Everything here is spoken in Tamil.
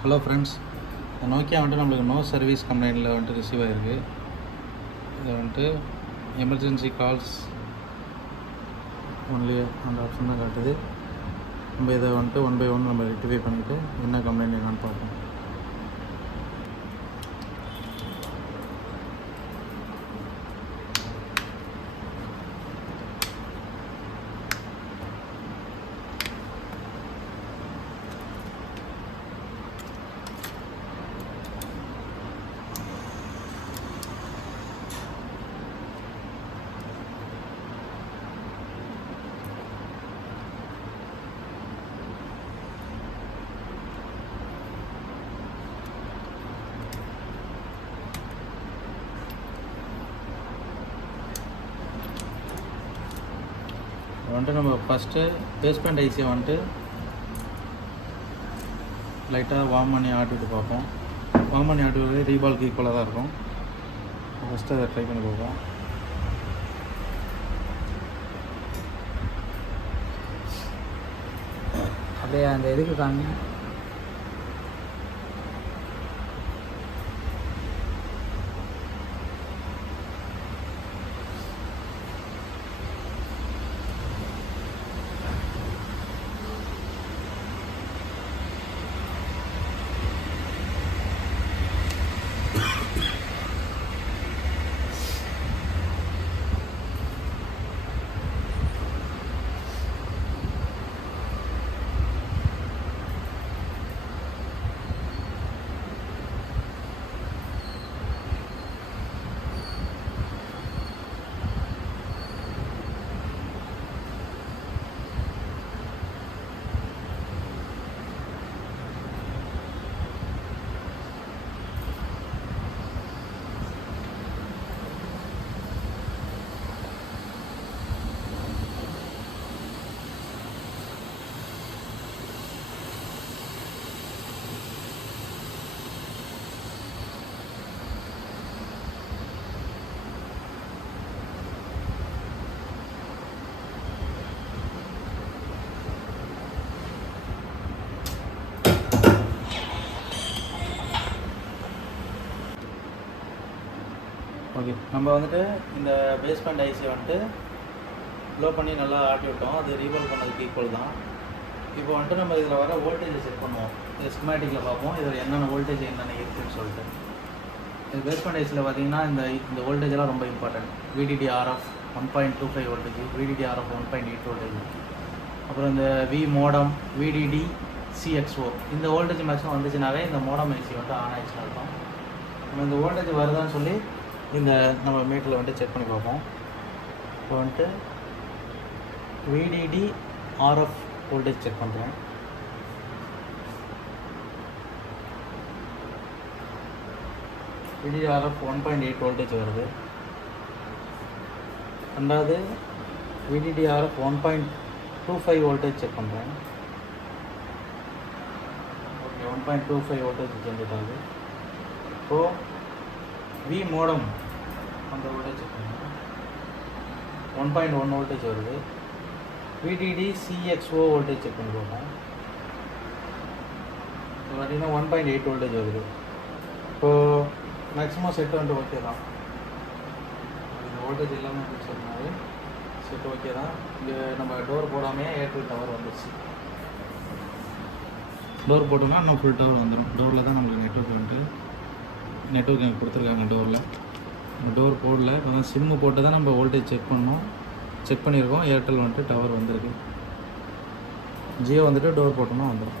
ஹலோ ஃப்ரெண்ட்ஸ், இந்த நோக்கியா வந்துட்டு நம்மளுக்கு நோ சர்வீஸ் கம்ப்ளைண்ட்டில் வந்துட்டு ரிசீவ் ஆகிருக்கு. இதை வந்துட்டு எமர்ஜென்சி கால்ஸ் ஒன்லி அந்த ஆப்ஷன் தான் காட்டுது. நம்ம இதை வந்துட்டு 1 by 1 நம்ம ரெக்டிஃபை பண்ணிவிட்டு என்ன கம்ப்ளைண்ட் என்னன்னு பார்ப்போம். வந்துட்டு நம்ம ஃபஸ்ட்டு பேஸ்மெண்ட் ஐசியை வந்துட்டு லைட்டாக வார்ம் பண்ணி ஆட்டிவிட்டு பார்ப்போம். வார்ம் பண்ணி ஆட்டுவது ரீபால்க்கு ஈக்குவலாக தான் இருக்கும். ஃபஸ்ட்டு அதை ட்ரை பண்ணி பார்ப்போம். அப்படியே அந்த இதுக்கு காமி. ஓகே, நம்ம வந்துட்டு இந்த பேஸ்மெண்ட் ஐசியை வந்துட்டு லோ பண்ணி நல்லா ஆட்டி விட்டோம். அது ரீபால் பண்ணதுக்கு ஈக்குவல் தான். இப்போ வந்துட்டு நம்ம இதில் வர வோல்டேஜை செக் பண்ணுவோம். இது ஸ்கிமேட்டிக்கில் பார்ப்போம் இதில் என்னென்ன வோல்டேஜ் என்னென்ன இருக்குதுன்னு சொல்லிட்டு. இது பேஸ்மெண்ட் ஐசியில் பார்த்தீங்கன்னா இந்த வோல்டேஜெல்லாம் ரொம்ப important. VDD-RF 1.25 voltage, VDD-RF 1.8 voltage, அப்புறம் இந்த வி மோடம் VDD-CXO. இந்த வோல்டேஜ் மேக்ஸிமம் வந்துச்சுனாவே இந்த மோடம் ஐசி வந்துட்டு ஆன் ஆயிடுச்சுன்னு அர்த்தம். நம்ம இந்த வோல்டேஜ் வருதான்னு சொல்லி இந்த நம்ம மீட்டரில் வந்துட்டு செக் பண்ணி பார்ப்போம். இப்போ வந்துட்டு VDD-RF வோல்டேஜ் செக் பண்ணுறேன். VDD-RF 1.8 வோல்டேஜ் வருது. ரெண்டாவது VDD-RF 1.25 வோல்டேஜ் செக் பண்ணுறேன். ஓகே, 1.25 வோல்டேஜ் ஜென்ரேட் ஆகுது. இப்போது வி மோடம் அந்த வோல்டேஜ் செக் பண்ணுறேன். 1.1 வோல்டேஜ் வருது. VDD-CXO வோல்டேஜ் செக் பண்ணி பார்ப்போம். இப்போ பார்த்தீங்கன்னா 1.8 வோல்டேஜ் வருது. இப்போது மேக்ஸிமம் செட் வந்துட்டு ஓகே தான். இந்த வோல்டேஜ் எல்லாமே சொன்னாவே செட் ஓகே தான். இங்கே நம்ம டோர் போடாமையே ஏர்டெல் டவர் வந்துடுச்சு. டோர் போட்டோம்னா இன்னும் ஃபுல் டவர் வந்துடும். டோரில் தான் நம்மளுக்கு நெட்வொர்க் எனக்கு கொடுத்துருக்காங்க. இந்த டோர் போடல. இப்போ தான் சிம்மு போட்டு தான் நம்ம வோல்டேஜ் செக் பண்ணியிருக்கோம். ஏர்டெல் வந்துட்டு டவர் வந்திருக்கு. ஜியோ வந்துட்டு டோர் போட்டோம்னா வந்துடும்.